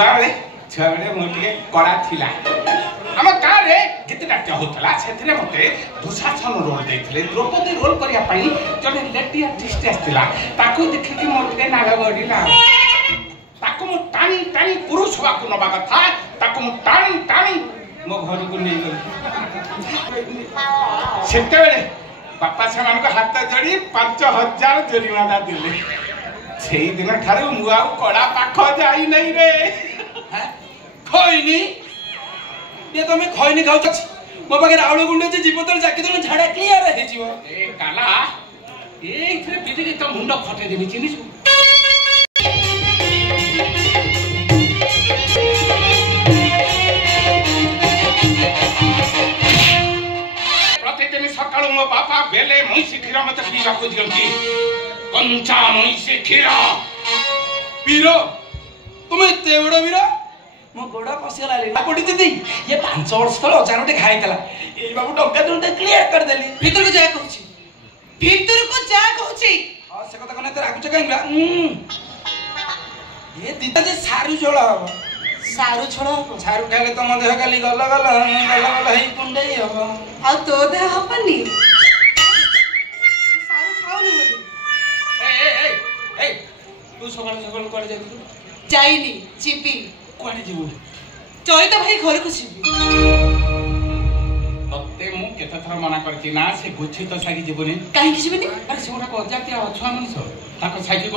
छुआ बेले मोटे कड़ा थिला आम गाँव में गीत नाट्य होता से मते दुशासन रोल देते द्रौपदी रोल करने जड़े लेडी आर्टिस्ट आसला देखिकी मोटे नाग गड़िला टाणी टाणी पुरुष हवा को नवा कथा टाणी टाणी मो घर को नहीं गली से बापा से हाथ जोड़ी 5000 जोरिमाना दिले से दिन ठार मुआ कड़ा पाख जाई नहीं रे खैनी ये तो मैं खैनी खाऊ मो पाखे राउल गुंडे जीव तो जाकी तो झाड़ा क्लियर है जीव ए काला ए बिजली तो मुंड फटे देबी चिनिसु प्रतिदिन सकाळ मो बापा बेले मैसी क्षीर मत पीवा को दियंती कंचा मैसी क्षीर पीरो तुम्हें तेवड़ो वीरा मो गोड़ा पसिला ले पड़ी दीदी ये 5 वर्ष तले 1000 टे खाइतला ए बाबू टंका तो क्लियर कर देली भीतर को जा कहूची हां से कथा कने त राखुछ काइला ये दीदा जे सारू झोला सारू खाले तो मन देह खाली गल हेई कुंडई हो आ तो देह हपनी सारू खाओनी मते ए तू सकाळ कोड जाइनी चिपी कोड जीवो चोई तो भाई घर को छिबी तत्ते मु केता थरा मना करती ना से गुच्छी तो सागी जीवनी काहे कि छिबनी अरे सोडा को जाती छुआ मनुष्य ताको सागी